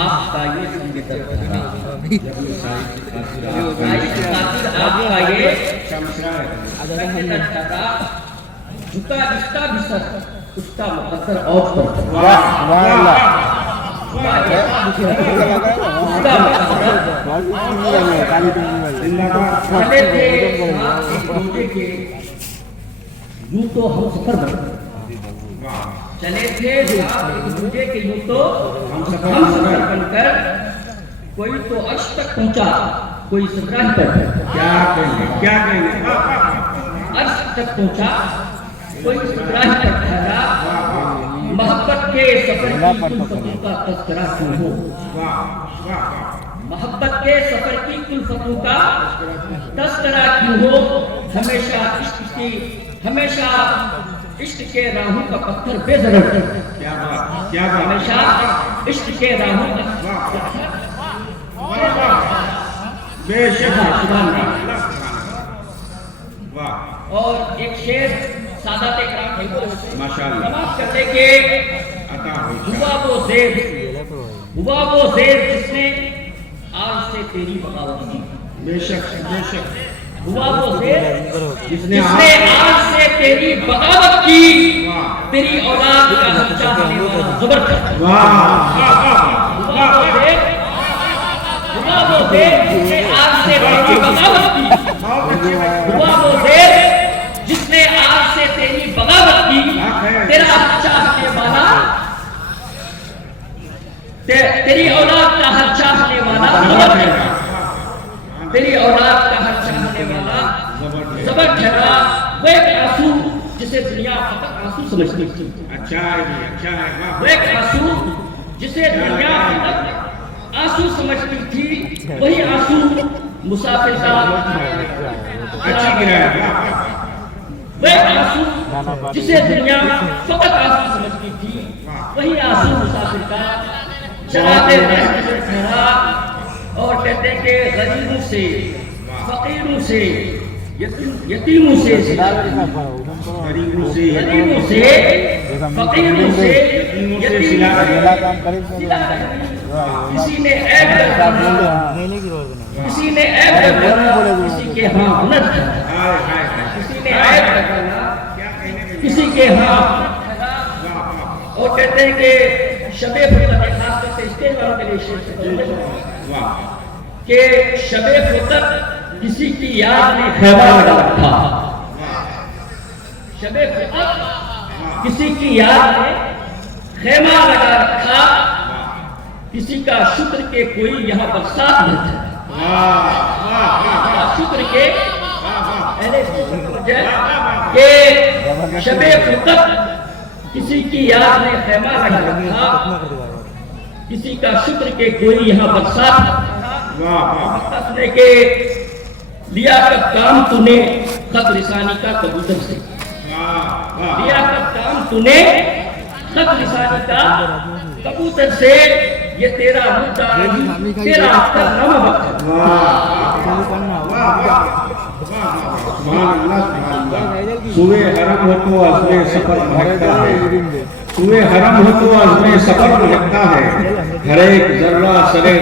आपका ये संगीत आपका ये झुका जिसका भी सर उसका मुकद्दर और पर यूं तो हम सफर बने चले थे एक दूसरे के यूं तो हम सफर बनकर कोई तो अर्श तक पहुंचा कोई सदरा ही पर क्या कहेंगे अर्श तक पहुंचा कोई सदरा ही पर ठहरा मोहब्बत के सफर की कुल्फतों का तज़किरा क्यों हो मोहब्बत के सफर की कुल्फतों का तज़किरा क्यों हो हमेशा इश्क के राहों का पत्थर बेज़रर क्या हमेशा इश्क के राहों का बेशक और एक शेर सादात इकराम माशाअल्लाह समाप्त करने के अता हुआ वो ज़ेर जिसने आज से तेरी बगावत की बेशक हुआ वो ज़ेर जिसने आज से तेरी बगावत की तेरी औलाद का बच्चा होने वाला ज़बरदस्त हुआ वो ज़ेर जिसने आज से तेरी बगावत की हुआ वो ज़ेर जिसने आज से तेरी बगावत की तेरा बच्चा होने वाला तेरी औलाद का हर चाहने वाला तेरी औलाद का हर चाहने वाला ज़बर ठहरा वो एक आंसू जिसे दुनिया फकत आंसू समझती थी अच्छा है वो एक आंसू जिसे दुनिया फकत आंसू समझती थी वही आंसू मुसाफिर का अच्छी गिरा वो एक आंसू जिसे दुनिया फकत आंसू समझती थी वही आंसू मुसाफिर का चलाते ठहरा और कहते कि गरीबों से फकीरों से यतीमों से गरीबों से फकीरों से किसी ने ऐब किसी के हाँ हुनर किसी ने ऐब किसी के हाँ और कहते हैं कि शबे फुतर खास करके स्टेज वालों के लिए कि शबे फुतर किसी की याद में खैमा लगा रखा शबे फुतर किसी की याद में खैमा लगा रखा किसी का शुक्र के कोई यहाँ बरसात नहीं था शुक्र के शबे फुतर किसी की याद में खैमा लगा रखा किसी का शुक्र के कोई यहाँ बरसात ने के लिया कब काम तूने खत रिसानी का कबूतर से लिया कब काम तूने खत रिसानी का कबूतर से ये तेरा मुद्दा तेरा अख्तर नाम वक्त सुए हरम हो तो अज़्मे सफर महकता है सुए हरम हो तो अज़्मे सफर महकता है हर एक जर्रा सरे